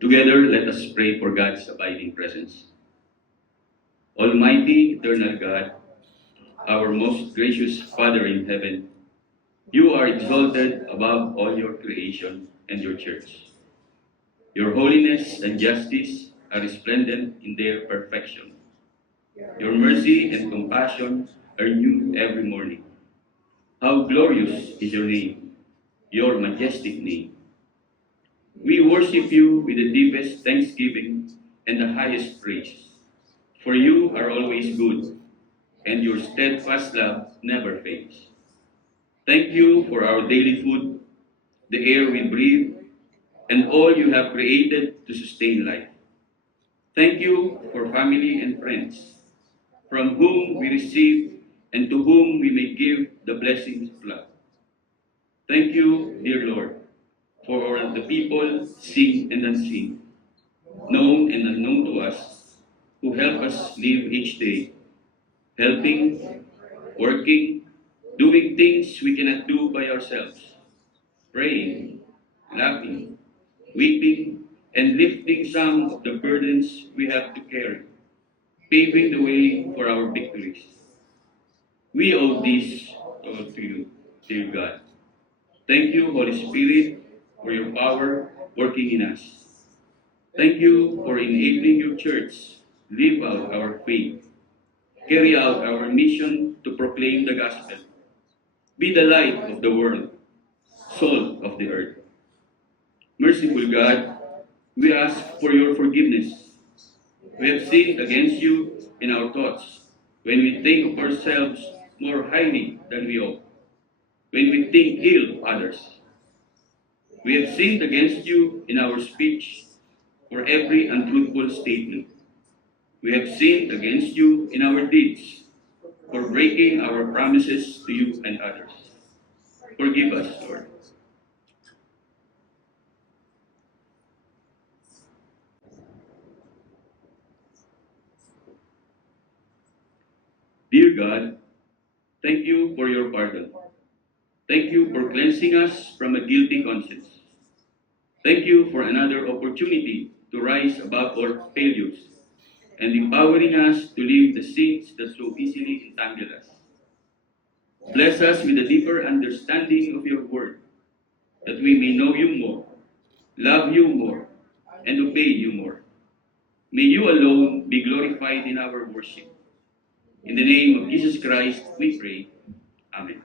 Together, let us pray for God's abiding presence. Almighty, eternal God, our most gracious Father in heaven, you are exalted above all your creation and your church. Your holiness and justice are resplendent in their perfection. Your mercy and compassion are new every morning. How glorious is your name, your majestic name. We worship you with the deepest thanksgiving and the highest praise. For you are always good, and your steadfast love never fades. Thank you for our daily food, the air we breathe, and all you have created to sustain life. Thank you for family and friends, from whom we receive and to whom we may give the blessings of love. Thank you, dear Lord, for the people, seen and unseen, known and unknown to us, who help us live each day, helping, working, doing things we cannot do by ourselves, praying, laughing, weeping, and lifting some of the burdens we have to carry, paving the way for our victories. We owe this all to you, dear God. Thank you, Holy Spirit, for your power working in us. Thank you for enabling your church live out our faith, carry out our mission to proclaim the gospel, be the light of the world, salt of the earth. Merciful God, we ask for your forgiveness. We have sinned against you in our thoughts, when we think of ourselves more highly than we ought, when we think ill of others. We have sinned against you in our speech for every untruthful statement. We have sinned against you in our deeds for breaking our promises to you and others. Forgive us, Lord. Dear God, thank you for your pardon. Thank you for cleansing us from a guilty conscience. Thank you for another opportunity to rise above our failures and empowering us to leave the sins that so easily entangle us. Bless us with a deeper understanding of your word, that we may know you more, love you more, and obey you more. May you alone be glorified in our worship. In the name of Jesus Christ, we pray. Amen.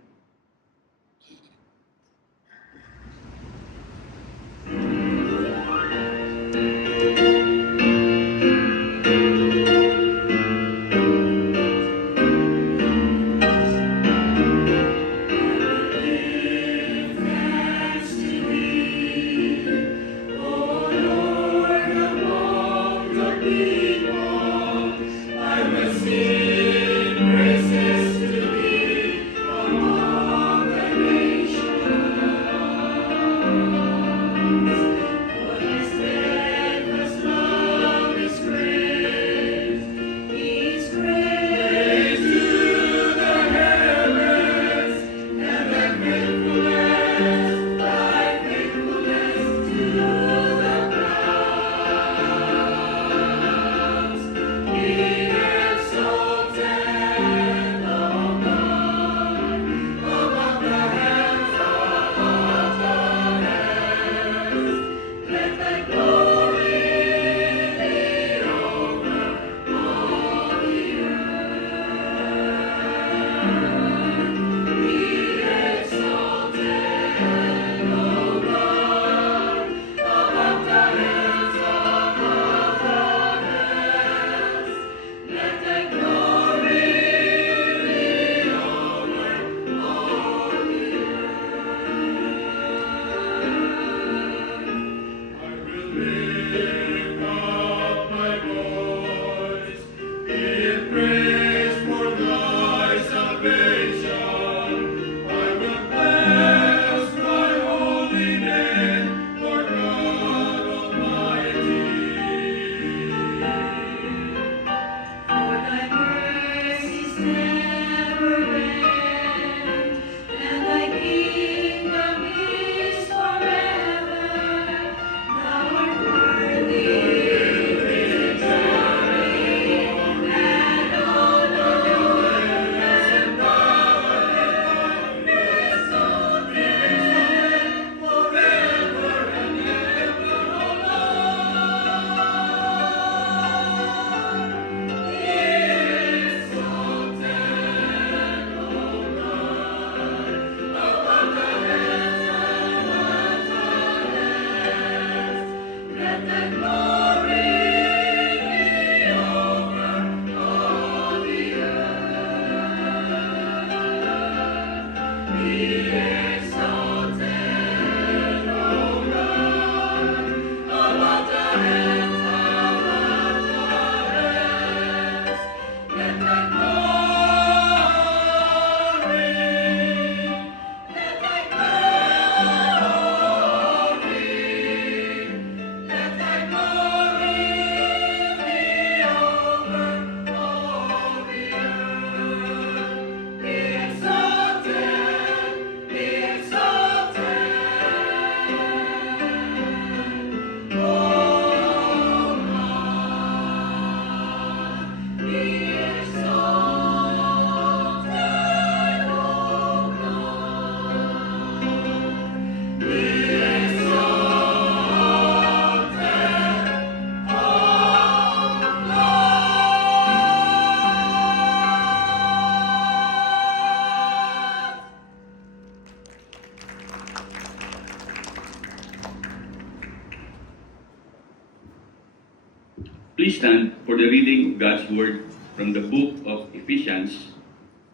Please stand for the reading of God's Word from the book of Ephesians,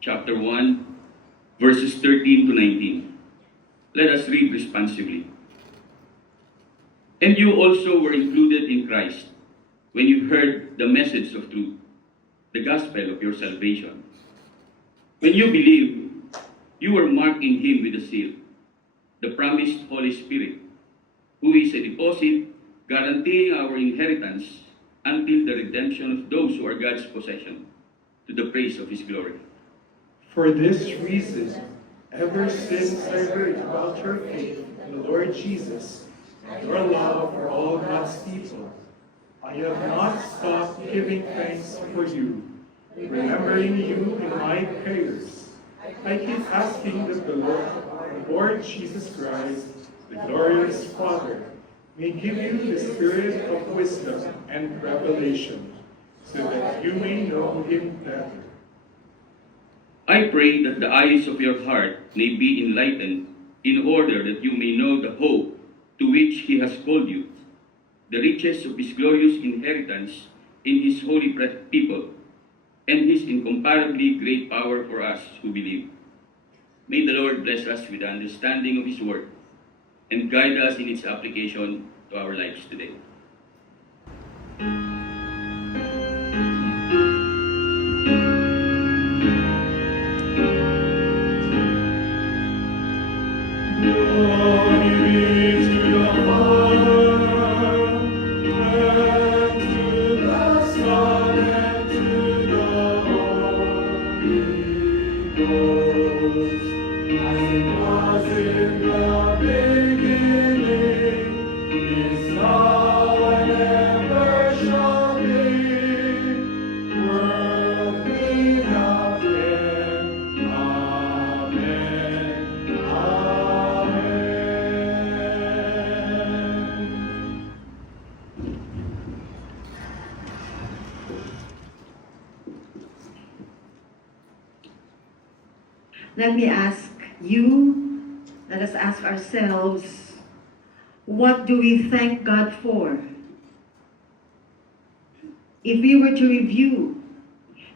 chapter 1, verses 13 to 19. Let us read responsively. And you also were included in Christ when you heard the message of truth, the gospel of your salvation. When you believed, you were marked in Him with a seal, the promised Holy Spirit, who is a deposit guaranteeing our inheritance until the redemption of those who are God's possession, to the praise of His glory. For this reason, ever since I heard about your faith in the Lord Jesus and your love for all God's people, I have not stopped giving thanks for you, remembering you in my prayers. I keep asking that the Lord Jesus Christ, the glorious Father, may give you the spirit of wisdom and revelation, so that you may know Him better. I pray that the eyes of your heart may be enlightened, in order that you may know the hope to which He has called you, the riches of His glorious inheritance in His holy people, and His incomparably great power for us who believe. May the Lord bless us with the understanding of His word, and guide us in its application to our lives today. Let me ask you, let us ask ourselves, what do we thank God for? If we were to review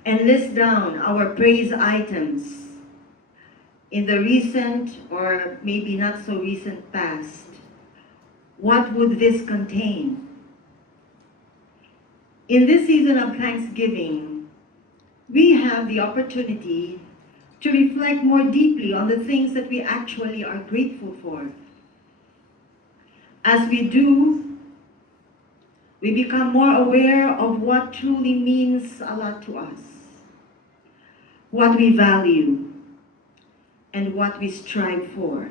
and list down our praise items in the recent or maybe not so recent past, what would this contain? In this season of Thanksgiving, we have the opportunity to reflect more deeply on the things that we actually are grateful for. As we do, we become more aware of what truly means a lot to us, what we value, and what we strive for.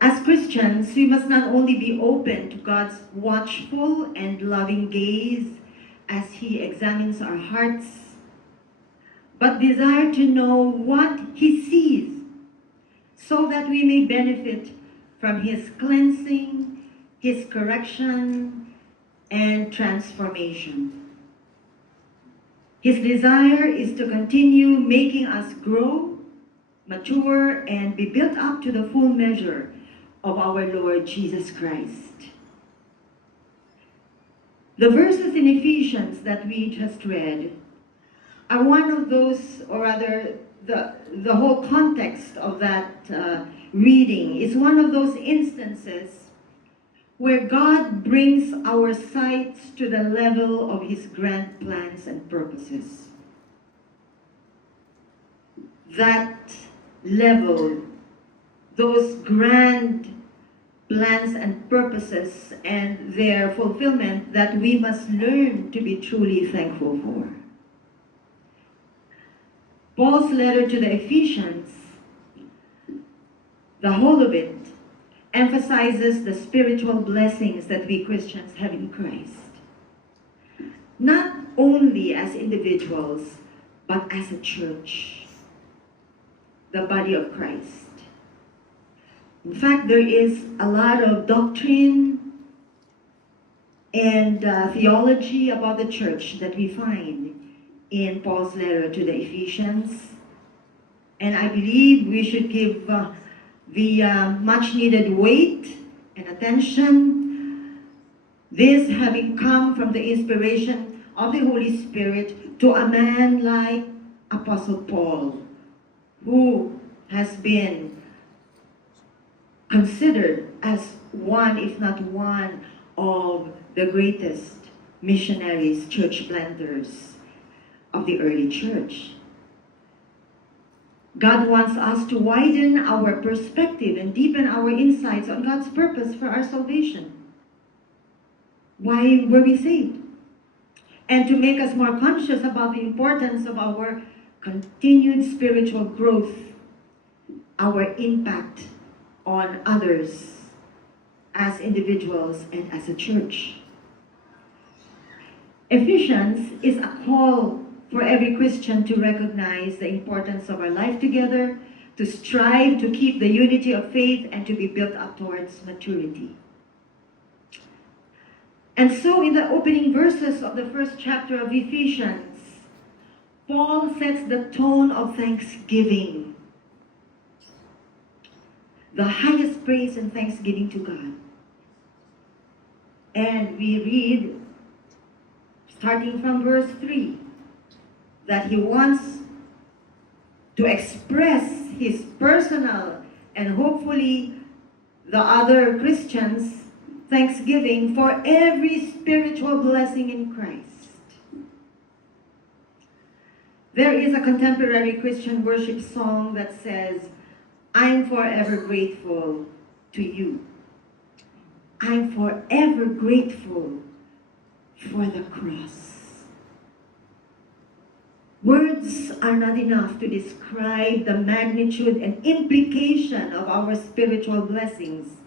As Christians, we must not only be open to God's watchful and loving gaze as He examines our hearts, but desire to know what He sees, so that we may benefit from His cleansing, His correction, and transformation. His desire is to continue making us grow, mature, and be built up to the full measure of our Lord Jesus Christ. The verses in Ephesians that we just read are one of those, or rather, the whole context of that reading is one of those instances where God brings our sights to the level of His grand plans and purposes. That level, those grand plans and purposes and their fulfillment that we must learn to be truly thankful for. Paul's letter to the Ephesians, the whole of it, emphasizes the spiritual blessings that we Christians have in Christ. Not only as individuals, but as a church, the body of Christ. In fact, there is a lot of doctrine and theology about the church that we find in Paul's letter to the Ephesians. And I believe we should give the much needed weight and attention This having come from the inspiration of the Holy Spirit to a man like Apostle Paul, who has been considered as one, if not one, of the greatest missionaries, church planters of the early church. God wants us to widen our perspective and deepen our insights on God's purpose for our salvation. Why were we saved? And to make us more conscious about the importance of our continued spiritual growth, our impact on others as individuals and as a church. Ephesians is a call for every Christian to recognize the importance of our life together, to strive to keep the unity of faith, and to be built up towards maturity. And so in the opening verses of the first chapter of Ephesians, Paul sets the tone of thanksgiving, the highest praise and thanksgiving to God. And we read, starting from verse 3, that he wants to express his personal and hopefully the other Christians' thanksgiving for every spiritual blessing in Christ. There is a contemporary Christian worship song that says, I'm forever grateful to you. I'm forever grateful for the cross. Words are not enough to describe the magnitude and implication of our spiritual blessings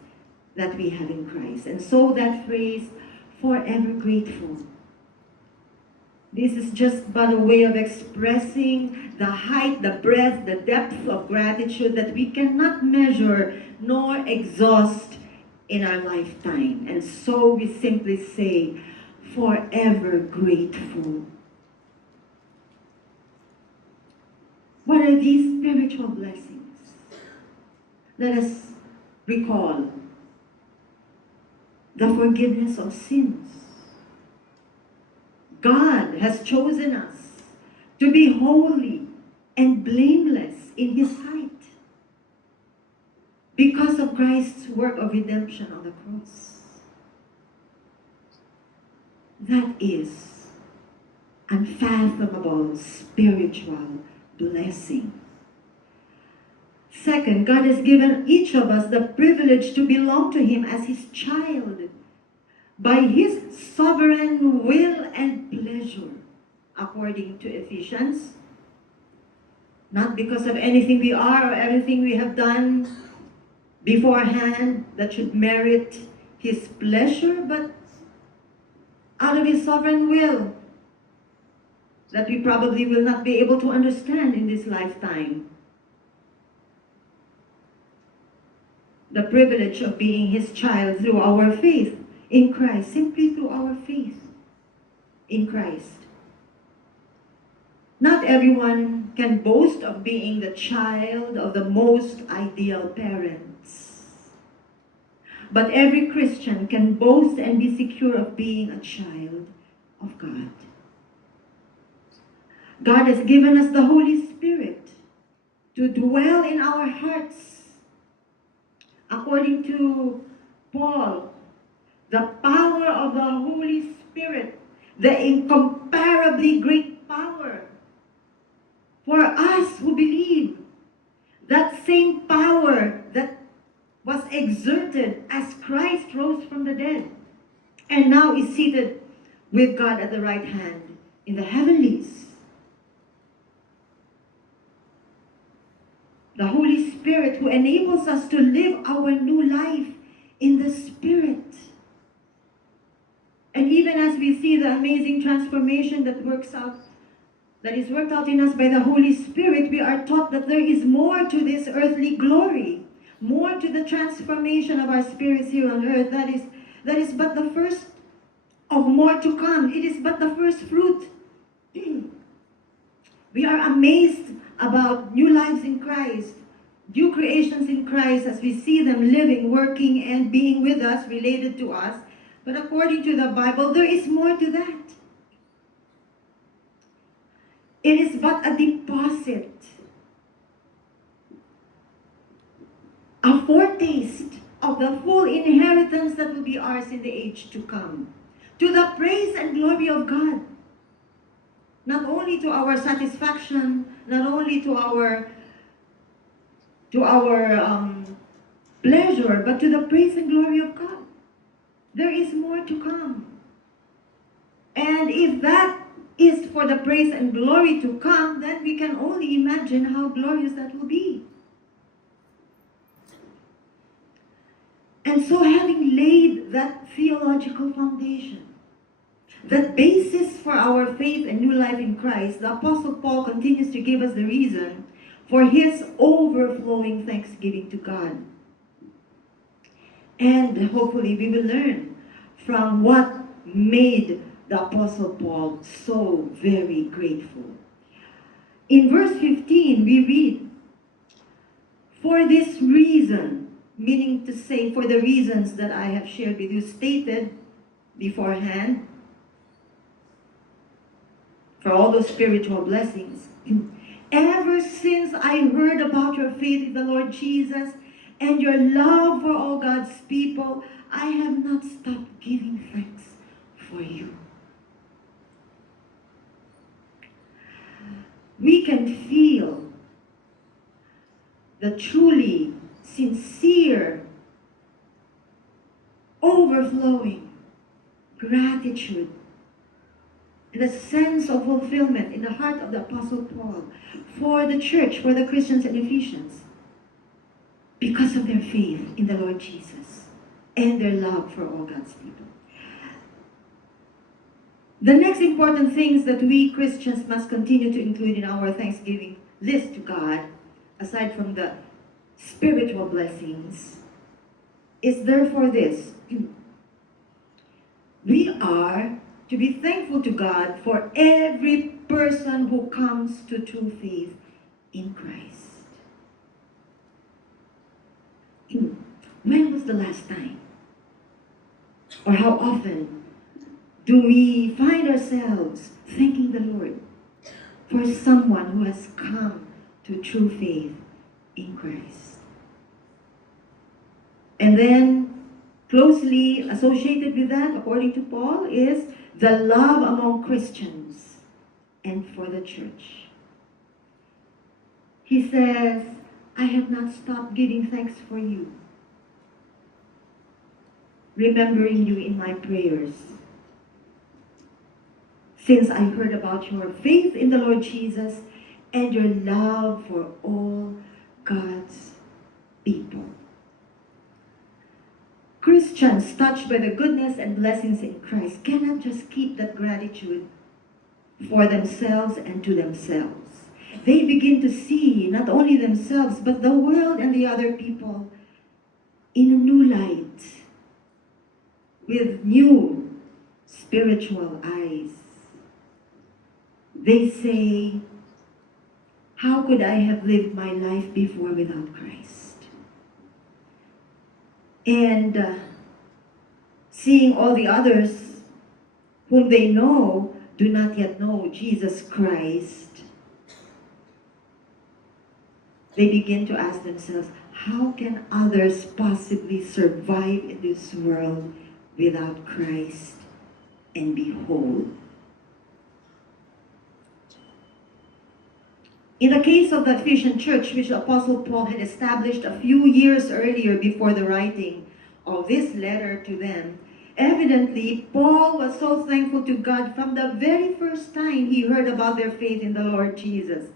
that we have in Christ. And so that phrase, forever grateful. This is just but a way of expressing the height, the breadth, the depth of gratitude that we cannot measure nor exhaust in our lifetime. And so we simply say, forever grateful. What are these spiritual blessings? Let us recall the forgiveness of sins. God has chosen us to be holy and blameless in His sight because of Christ's work of redemption on the cross. That is unfathomable spiritual blessing. Second, God has given each of us the privilege to belong to Him as His child by His sovereign will and pleasure, according to Ephesians. Not because of anything we are or everything we have done beforehand that should merit His pleasure, but out of His sovereign will that we probably will not be able to understand in this lifetime. The privilege of being His child through our faith in Christ, simply through our faith in Christ. Not everyone can boast of being the child of the most ideal parents. But every Christian can boast and be secure of being a child of God. God has given us the Holy Spirit to dwell in our hearts. According to Paul, the power of the Holy Spirit, the incomparably great power for us who believe, that same power that was exerted as Christ rose from the dead and now is seated with God at the right hand in the heavenlies. The Holy Spirit who enables us to live our new life in the Spirit. And even as we see the amazing transformation that is worked out in us by the Holy Spirit, we are taught that there is more to this earthly glory, more to the transformation of our spirits here on earth. That is but the first of more to come. It is but the first fruit. We are amazed about new lives in Christ, new creations in Christ as we see them living, working, and being with us, related to us. But according to the Bible, there is more to that. It is but a deposit, a foretaste of the full inheritance that will be ours in the age to come, to the praise and glory of God. Not only to our satisfaction, not only to our pleasure, but to the praise and glory of God. There is more to come. And if that is for the praise and glory to come, then we can only imagine how glorious that will be. And so, having laid that theological foundation, that basis for our faith and new life in Christ, the Apostle Paul continues to give us the reason for his overflowing thanksgiving to God. And hopefully we will learn from what made the Apostle Paul so very grateful. In verse 15, we read, "For this reason," meaning to say, for the reasons that I have shared with you, stated beforehand, for all those spiritual blessings. "Ever since I heard about your faith in the Lord Jesus and your love for all God's people, I have not stopped giving thanks for you." We can feel the truly sincere, overflowing gratitude and a sense of fulfillment in the heart of the Apostle Paul for the church, for the Christians in Ephesians, because of their faith in the Lord Jesus and their love for all God's people. The next important things that we Christians must continue to include in our thanksgiving list to God, aside from the spiritual blessings, is therefore this: we are to be thankful to God for every person who comes to true faith in Christ. When was the last time? Or how often do we find ourselves thanking the Lord for someone who has come to true faith in Christ? And then, closely associated with that, according to Paul, is the love among Christians and for the church. He says, "I have not stopped giving thanks for you, remembering you in my prayers, since I heard about your faith in the Lord Jesus and your love for all God's people." Christians touched by the goodness and blessings in Christ cannot just keep that gratitude for themselves and to themselves. They begin to see not only themselves, but the world and the other people in a new light, with new spiritual eyes. They say, "How could I have lived my life before without Christ?" And seeing all the others whom they know do not yet know Jesus Christ, they begin to ask themselves, how can others possibly survive in this world without Christ and be whole? In the case of the Ephesian church, which the Apostle Paul had established a few years earlier before the writing of this letter to them, evidently Paul was so thankful to God from the very first time he heard about their faith in the Lord Jesus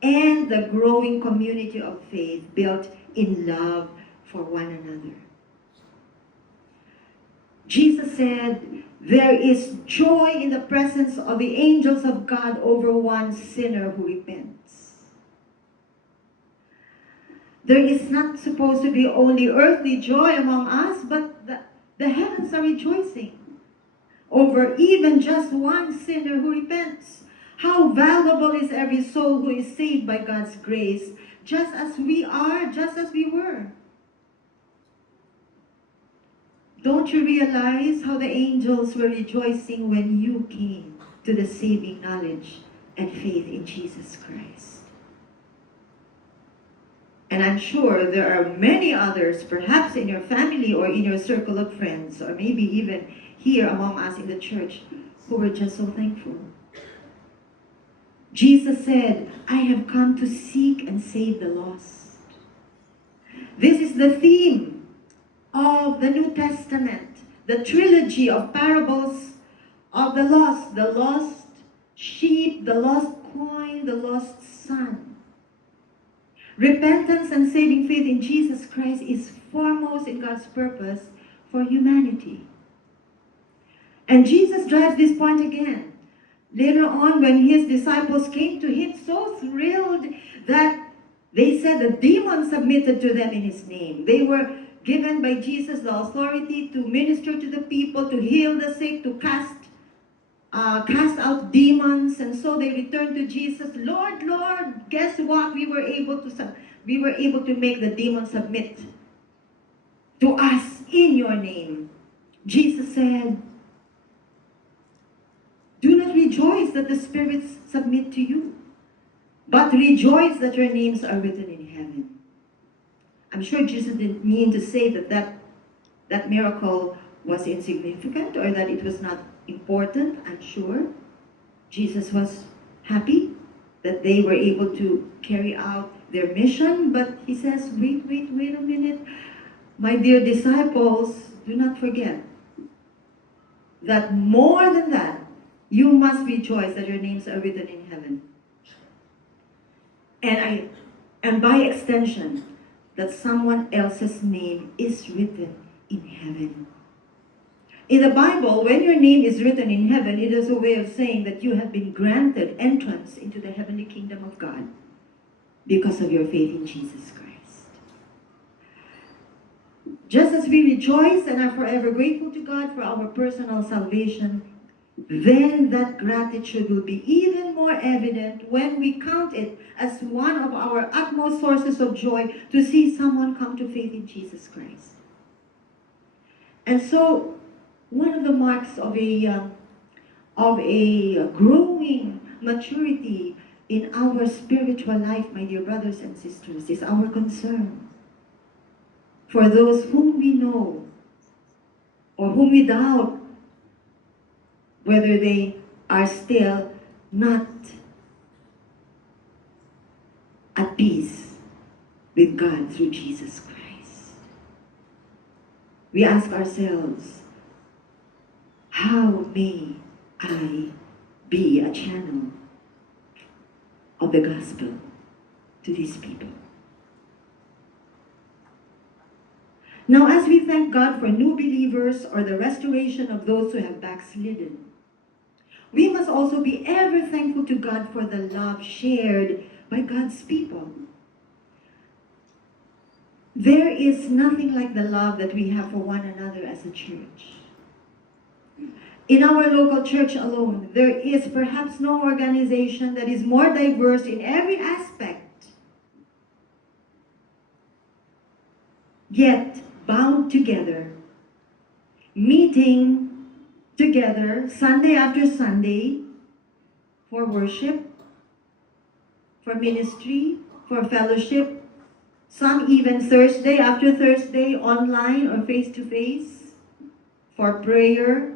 and the growing community of faith built in love for one another. Jesus said, "There is joy in the presence of the angels of God over one sinner who repents." There is not supposed to be only earthly joy among us, but the heavens are rejoicing over even just one sinner who repents. How valuable is every soul who is saved by God's grace, just as we are, just as we were. Don't you realize how the angels were rejoicing when you came to the saving knowledge and faith in Jesus Christ? And I'm sure there are many others, perhaps in your family or in your circle of friends, or maybe even here among us in the church, who were just so thankful. Jesus said, I have come to seek and save the lost. This is the theme of the New Testament, the trilogy of parables of the lost sheep, the lost coin, the lost son. Repentance and saving faith in Jesus Christ is foremost in God's purpose for humanity. And Jesus drives this point again. Later on, when his disciples came to him so thrilled that they said the demons submitted to them in his name. They were given by Jesus the authority to minister to the people, to heal the sick, to cast out demons. And so they returned to Jesus. Lord, Lord, guess what? We were able to make the demons submit to us in your name. Jesus said, do not rejoice that the spirits submit to you, but rejoice that your names are written in heaven. I'm sure Jesus didn't mean to say that miracle was insignificant or that it was not important. I'm sure Jesus was happy that they were able to carry out their mission, but he says, wait a minute. My dear disciples, do not forget that more than that, you must rejoice that your names are written in heaven. And by extension, that someone else's name is written in heaven. In the Bible, when your name is written in heaven, it is a way of saying that you have been granted entrance into the heavenly kingdom of God because of your faith in Jesus Christ. Just as we rejoice and are forever grateful to God for our personal salvation, then that gratitude will be even more evident when we count it as one of our utmost sources of joy to see someone come to faith in Jesus Christ. And so, one of the marks of a growing maturity in our spiritual life, my dear brothers and sisters, is our concern for those whom we know or whom we doubt whether they are still not at peace with God through Jesus Christ. We ask ourselves, how may I be a channel of the gospel to these people? Now, as we thank God for new believers or the restoration of those who have backslidden, we must also be ever thankful to God for the love shared by God's people. There is nothing like the love that we have for one another as a church. In our local church alone, there is perhaps no organization that is more diverse in every aspect, yet bound together, meeting together Sunday after Sunday for worship, for ministry, for fellowship, some even Thursday after Thursday online or face-to-face for prayer,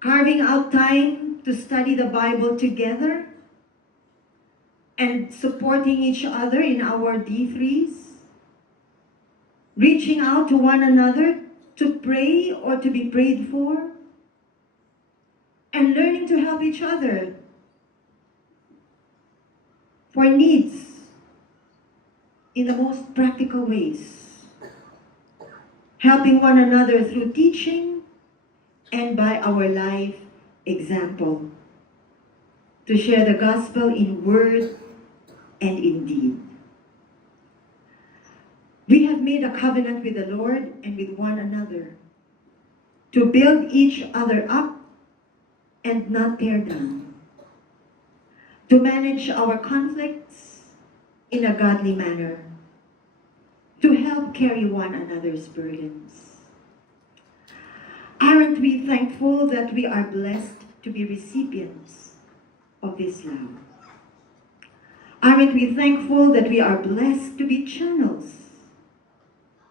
carving out time to study the Bible together and supporting each other in our D3s, reaching out to one another to pray or to be prayed for, and learning to help each other for needs in the most practical ways, helping one another through teaching and by our life example, to share the gospel in word and in deed. We have made a covenant with the Lord and with one another to build each other up and not tear down, to manage our conflicts in a godly manner, to help carry one another's burdens. Aren't we thankful that we are blessed to be recipients of this love? Aren't we thankful that we are blessed to be channels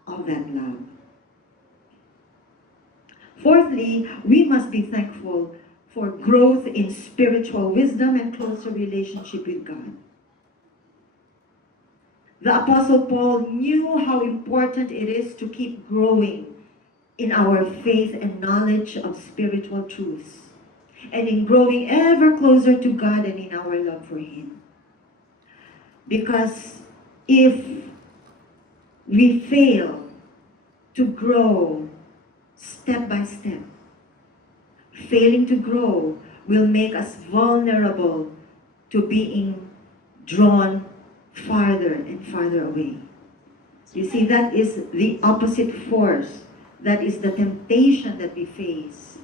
of that love? Fourthly, we must be thankful for growth in spiritual wisdom and closer relationship with God. The Apostle Paul knew how important it is to keep growing in our faith and knowledge of spiritual truths, and in growing ever closer to God and in our love for Him. Because if we fail to grow step by step, failing to grow will make us vulnerable to being drawn farther and farther away. You see, that is the opposite force. That is the temptation that we face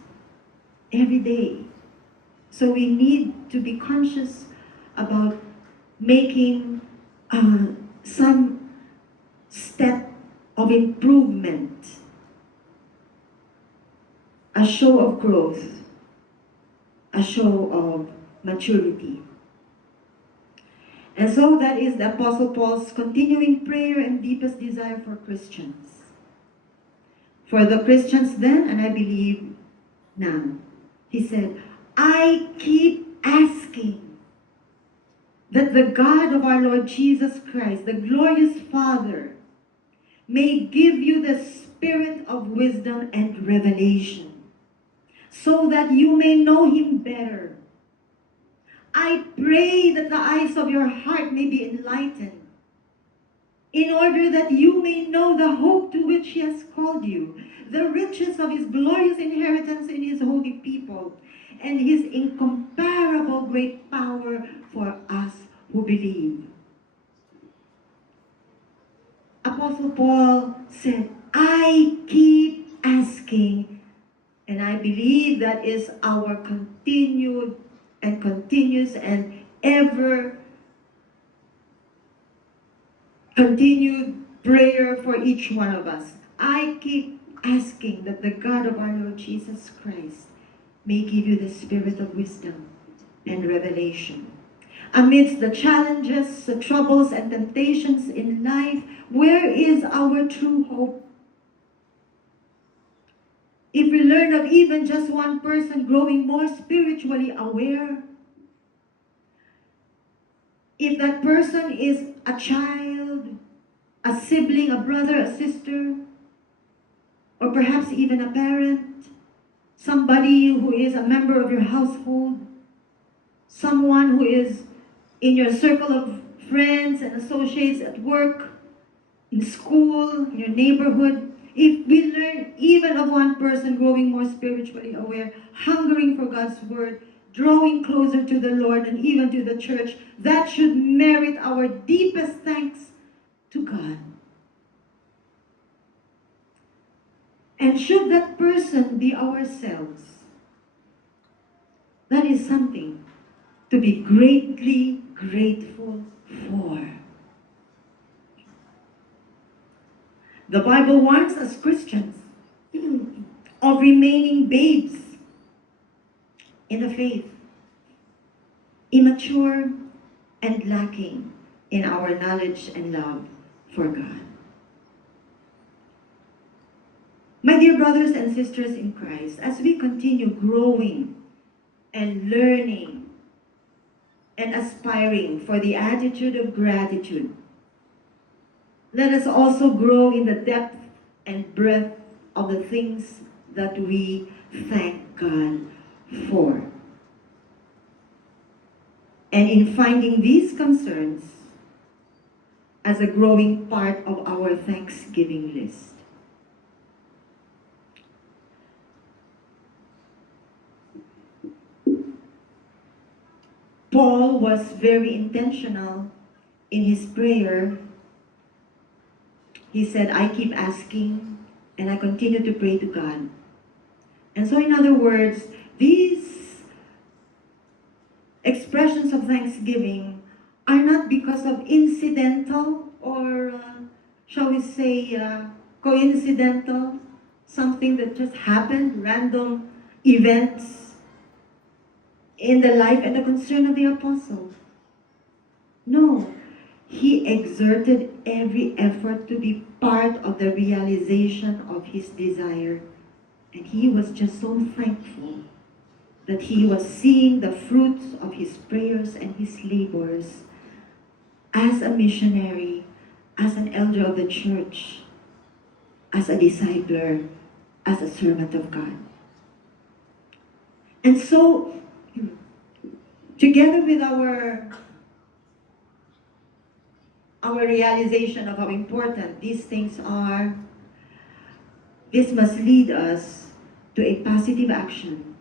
every day. So we need to be conscious about making some step of improvement, a show of growth, a show of maturity. And so that is the Apostle Paul's continuing prayer and deepest desire for Christians. For the Christians then, and I believe now, he said, I keep asking that the God of our Lord Jesus Christ, the glorious Father, may give you the spirit of wisdom and revelation, so that you may know Him better. I pray that the eyes of your heart may be enlightened, in order that you may know the hope to which He has called you, the riches of His glorious inheritance in His holy people, and His incomparable great power for us who believe. Apostle Paul said, I keep asking, and I believe that is our continued and continuous and ever continued prayer for each one of us. I keep asking that the God of our Lord Jesus Christ may give you the spirit of wisdom and revelation. Amidst the challenges, the troubles, and temptations in life, where is our true hope? If we learn of even just one person growing more spiritually aware, if that person is a child, a sibling, a brother, a sister, or perhaps even a parent, somebody who is a member of your household, someone who is in your circle of friends and associates at work, in school, in your neighborhood, if we learn even of one person growing more spiritually aware, hungering for God's word, drawing closer to the Lord and even to the church, that should merit our deepest thanks to God. And should that person be ourselves, that is something to be greatly grateful for. The Bible warns us Christians of remaining babes in the faith, immature and lacking in our knowledge and love for God. My dear brothers and sisters in Christ, as we continue growing and learning and aspiring for the attitude of gratitude, let us also grow in the depth and breadth of the things that we thank God for. And in finding these concerns as a growing part of our Thanksgiving list. Paul was very intentional in his prayer. He said, I keep asking and I continue to pray to God. And so in other words, these expressions of thanksgiving are not because of incidental or, shall we say, coincidental something that just happened, random events in the life and the concern of the apostle. No, he exerted every effort to be part of the realization of his desire. And he was just so thankful that he was seeing the fruits of his prayers and his labors as a missionary, as an elder of the church, as a discipler, as a servant of God. And so, together with our realization of how important these things are, this must lead us to a positive action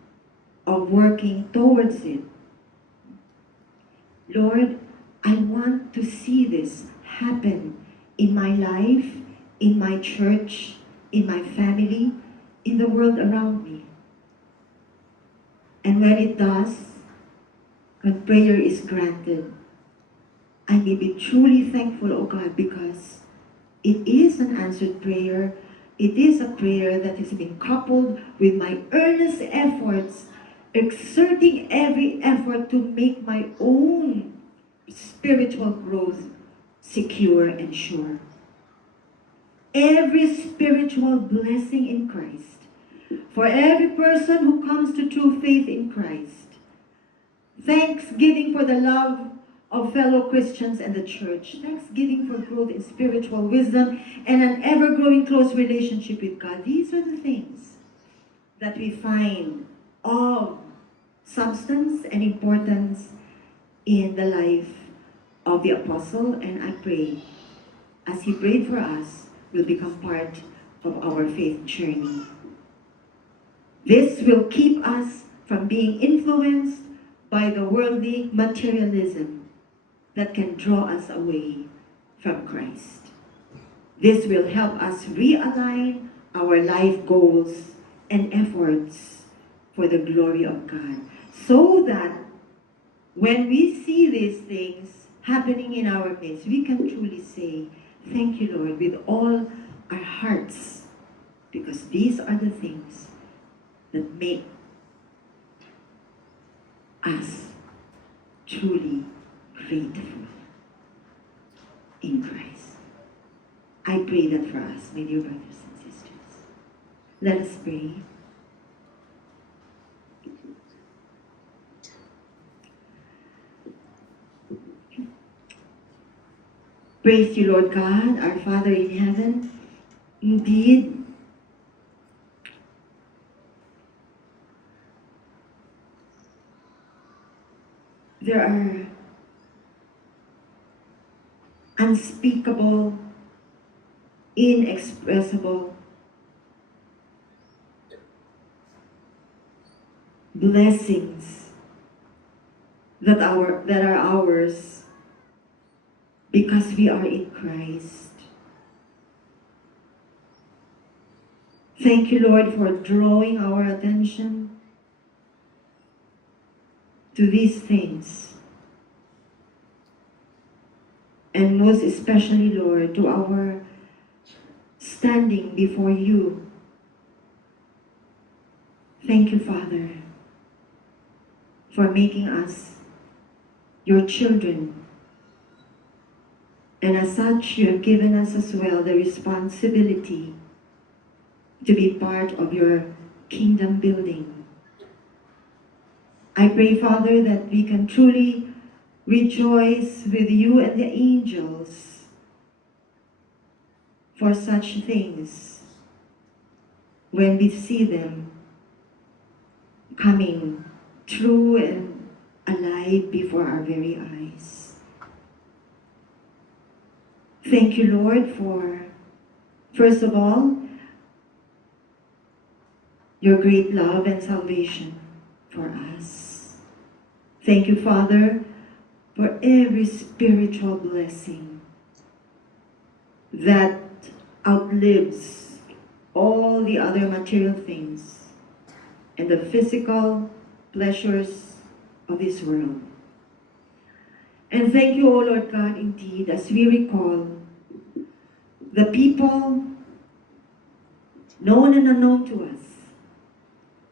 of working towards it. Lord, I want to see this happen in my life, in my church, in my family, in the world around me. And when it does, when prayer is granted, I may be truly thankful, O God, because it is an answered prayer. It is a prayer that has been coupled with my earnest efforts, exerting every effort to make my own spiritual growth secure and sure. Every spiritual blessing in Christ, for every person who comes to true faith in Christ, thanksgiving for the love of fellow Christians and the church, thanksgiving for growth in spiritual wisdom, and an ever-growing close relationship with God. These are the things that we find of substance and importance in the life of the apostle, and I pray, as he prayed for us, will become part of our faith journey. This will keep us from being influenced by the worldly materialism that can draw us away from Christ. This will help us realign our life goals and efforts for the glory of God, so that when we see these things happening in our midst, we can truly say, thank you, Lord, with all our hearts, because these are the things that make us truly grateful in Christ. I pray that for us, my dear brothers and sisters. Let us pray. Praise you, Lord God, our Father in heaven. Indeed, there are unspeakable, inexpressible blessings that are ours because we are in Christ. Thank you, Lord, for drawing our attention to these things. And most especially, Lord, to our standing before you. Thank you, Father, for making us your children. And as such, you have given us as well the responsibility to be part of your kingdom building. I pray, Father, that we can truly rejoice with you and the angels for such things when we see them coming true and alive before our very eyes. Thank you, Lord, for, first of all, your great love and salvation for us. Thank you, Father, for every spiritual blessing that outlives all the other material things and the physical pleasures of this world. And thank you, O Lord God, indeed, as we recall the people known and unknown to us,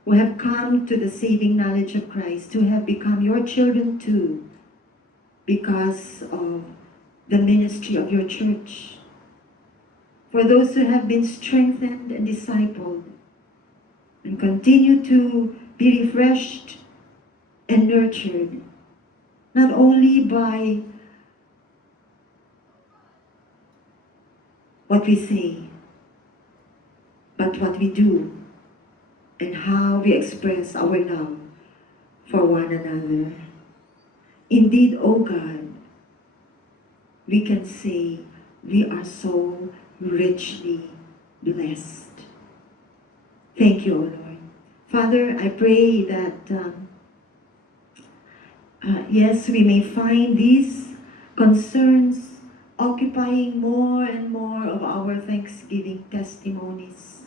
who have come to the saving knowledge of Christ, who have become your children too, because of the ministry of your church. For those who have been strengthened and discipled, and continue to be refreshed and nurtured, not only by what we say, but what we do, and how we express our love for one another. Indeed, O God, we can say we are so richly blessed. Thank you, O Lord. Father, I pray that, yes, we may find these concerns occupying more and more of our Thanksgiving testimonies.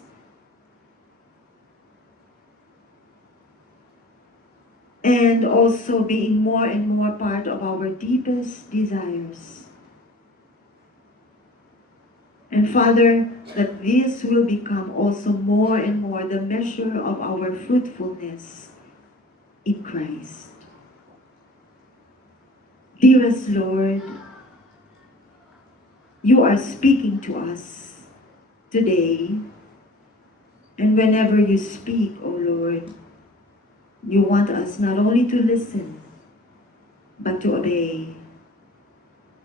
And also being more and more part of our deepest desires. And Father, that this will become also more and more the measure of our fruitfulness in Christ. Dearest Lord, you are speaking to us today, and whenever you speak, O Lord, you want us not only to listen, but to obey,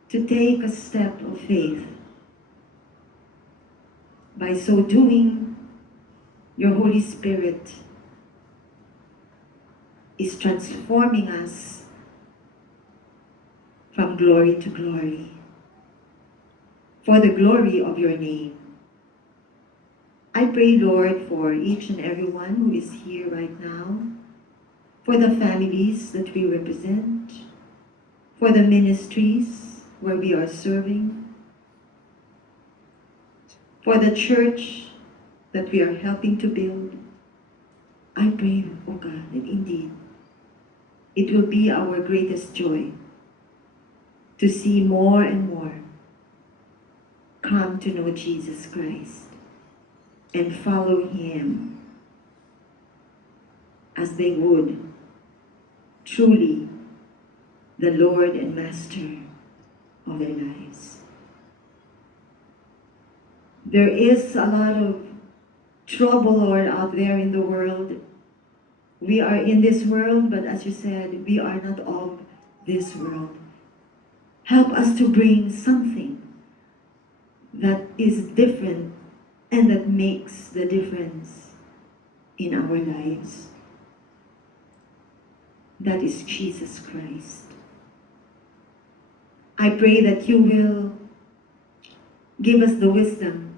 to take a step of faith. By so doing, your Holy Spirit is transforming us from glory to glory, for the glory of your name. I pray, Lord, for each and every one who is here right now, for the families that we represent, for the ministries where we are serving, for the church that we are helping to build. I pray, O God, that indeed it will be our greatest joy to see more and more come to know Jesus Christ and follow him as they would truly the Lord and Master of their lives. There is a lot of trouble, Lord, out there in the world. We are in this world, but as you said, we are not of this world. Help us to bring something that is different and that makes the difference in our lives. That is Jesus Christ. I pray that you will give us the wisdom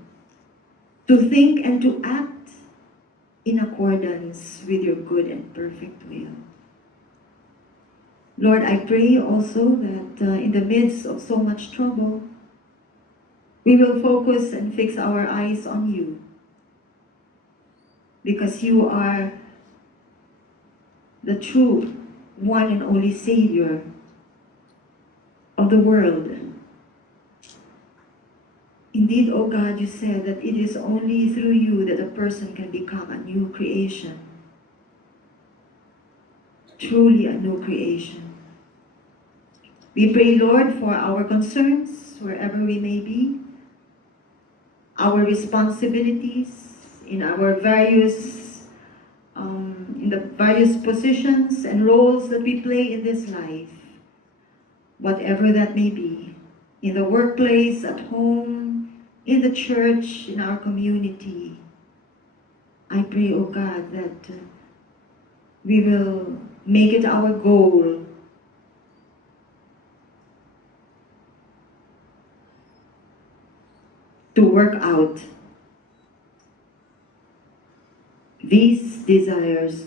to think and to act in accordance with your good and perfect will. Lord, I pray also that in the midst of so much trouble, we will focus and fix our eyes on you, because you are the true one and only Savior of the world. Indeed, O God, you said that it is only through you that a person can become a new creation. Truly a new creation. We pray, Lord, for our concerns, wherever we may be, our responsibilities in our in the various positions and roles that we play in this life, whatever that may be, in the workplace, at home, in the church, in our community. I pray, O God, that we will make it our goal to work out these desires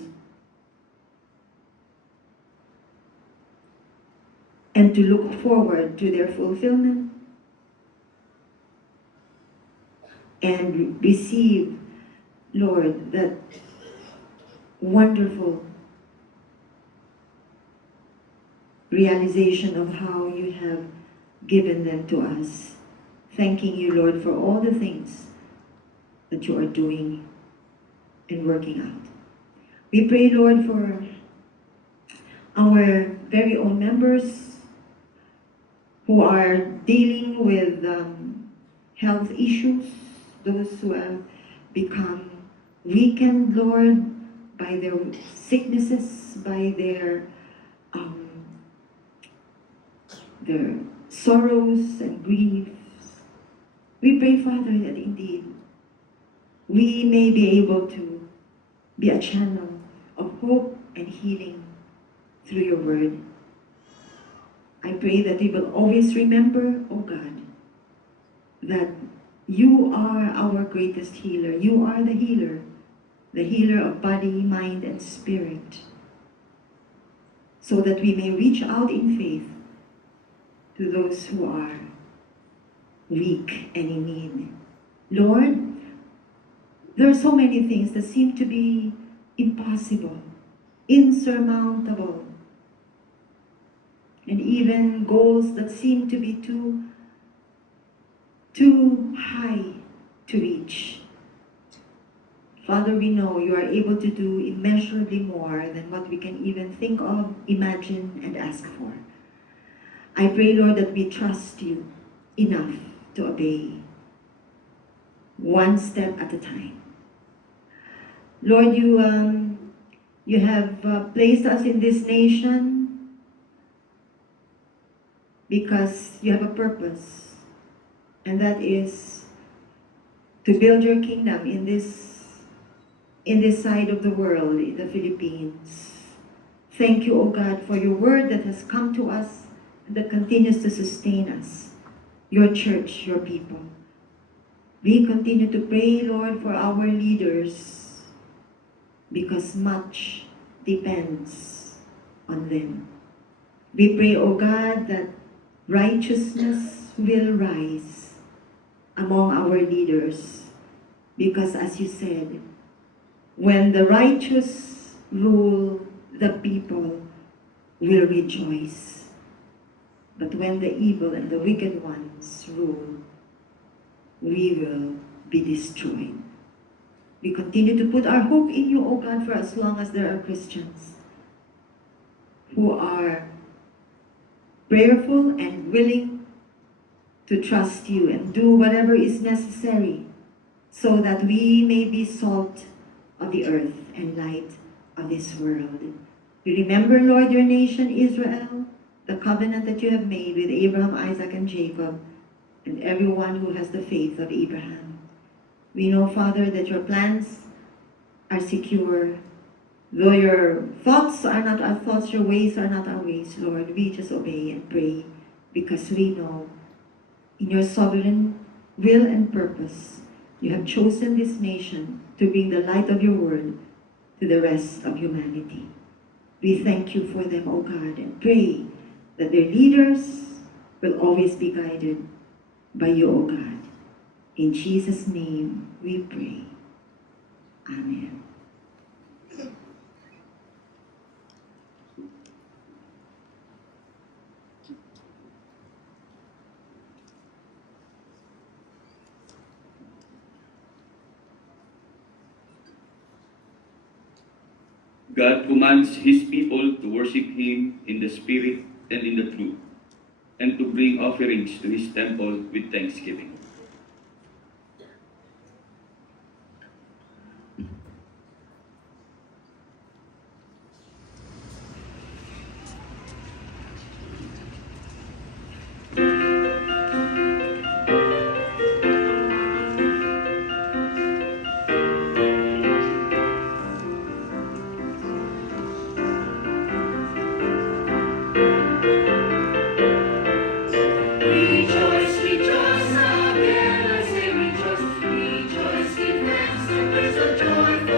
and to look forward to their fulfillment and receive, Lord, that wonderful realization of how you have given them to us. Thanking you, Lord, for all the things that you are doing and working out. We pray, Lord, for our very own members who are dealing with health issues, those who have become weakened, Lord, by their sicknesses, by their sorrows and griefs. We pray, Father, that indeed we may be able to be a channel of hope and healing through your word. I pray that we will always remember, oh God, that you are our greatest healer. You are the healer of body, mind, and spirit, so that we may reach out in faith to those who are weak and in need. Lord, there are so many things that seem to be impossible, insurmountable, and even goals that seem to be too high to reach. Father, we know you are able to do immeasurably more than what we can even think of, imagine, and ask for. I pray, Lord, that we trust you enough to obey, one step at a time. Lord, you have placed us in this nation because you have a purpose, and that is to build your kingdom in this side of the world, in the Philippines. Thank you, O God, for your word that has come to us and that continues to sustain us, your church, your people. We continue to pray, Lord, for our leaders because much depends on them. We pray, O God, that righteousness will rise among our leaders because, as you said, when the righteous rule, the people will rejoice. But when the evil and the wicked ones rule, we will be destroyed. We continue to put our hope in you, O God, for as long as there are Christians who are prayerful and willing to trust you and do whatever is necessary so that we may be salt of the earth and light of this world. You remember, Lord, your nation Israel, the covenant that you have made with Abraham, Isaac, and Jacob, and everyone who has the faith of Abraham. We know, Father, that your plans are secure. Though your thoughts are not our thoughts, your ways are not our ways, Lord, we just obey and pray because we know in your sovereign will and purpose, you have chosen this nation to bring the light of your word to the rest of humanity. We thank you for them, O God, and pray that their leaders will always be guided by you, O God. In Jesus' name we pray. Amen. God commands his people to worship him in the spirit and in the truth, and to bring offerings to his temple with thanksgiving. Rejoice, rejoice again, I say rejoice, rejoice, give thanks, and praise the joyful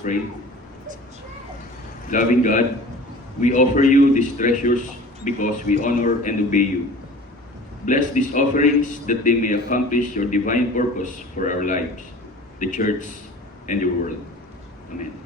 pray. Loving God, we offer you these treasures because we honor and obey you. Bless these offerings that they may accomplish your divine purpose for our lives, the church, and your world. Amen.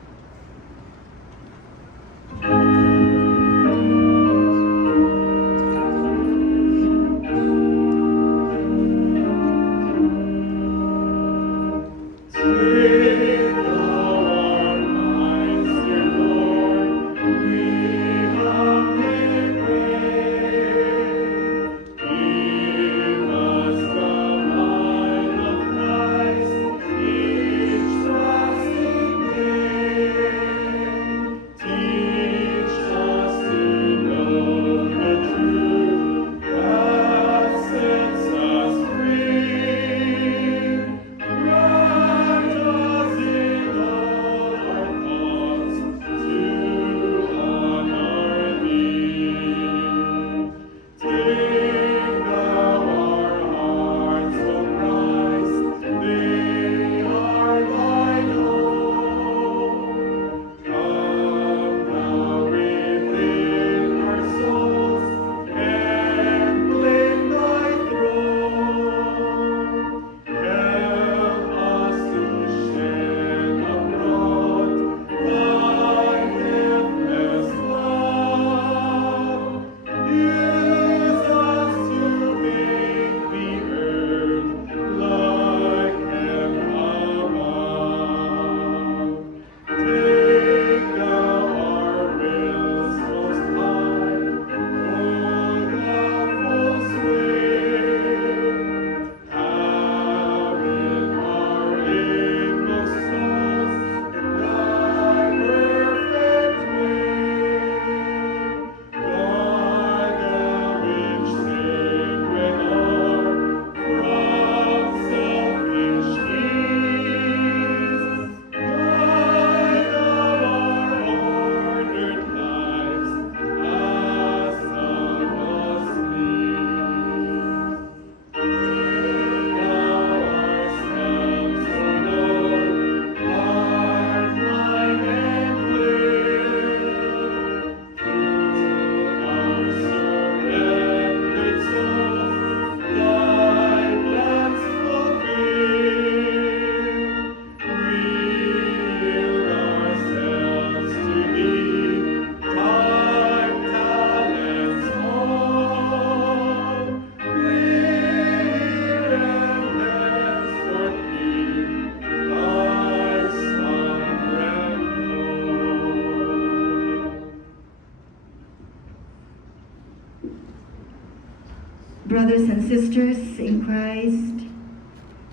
Brothers and sisters in Christ,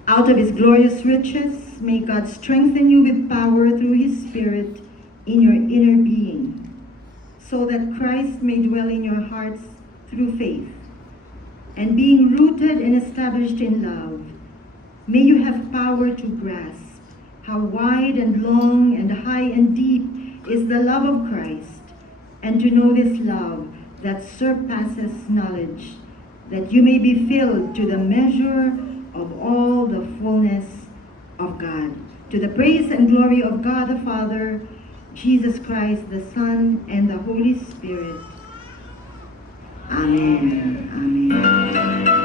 out of his glorious riches, may God strengthen you with power through his Spirit in your inner being, so that Christ may dwell in your hearts through faith. And being rooted and established in love, may you have power to grasp how wide and long and high and deep is the love of Christ, and to know this love that surpasses knowledge, that you may be filled to the measure of all the fullness of God, to the praise and glory of God the Father, Jesus Christ the Son, and the Holy Spirit. Amen. Amen. Amen.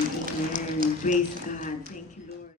Amen. Praise God. Thank you.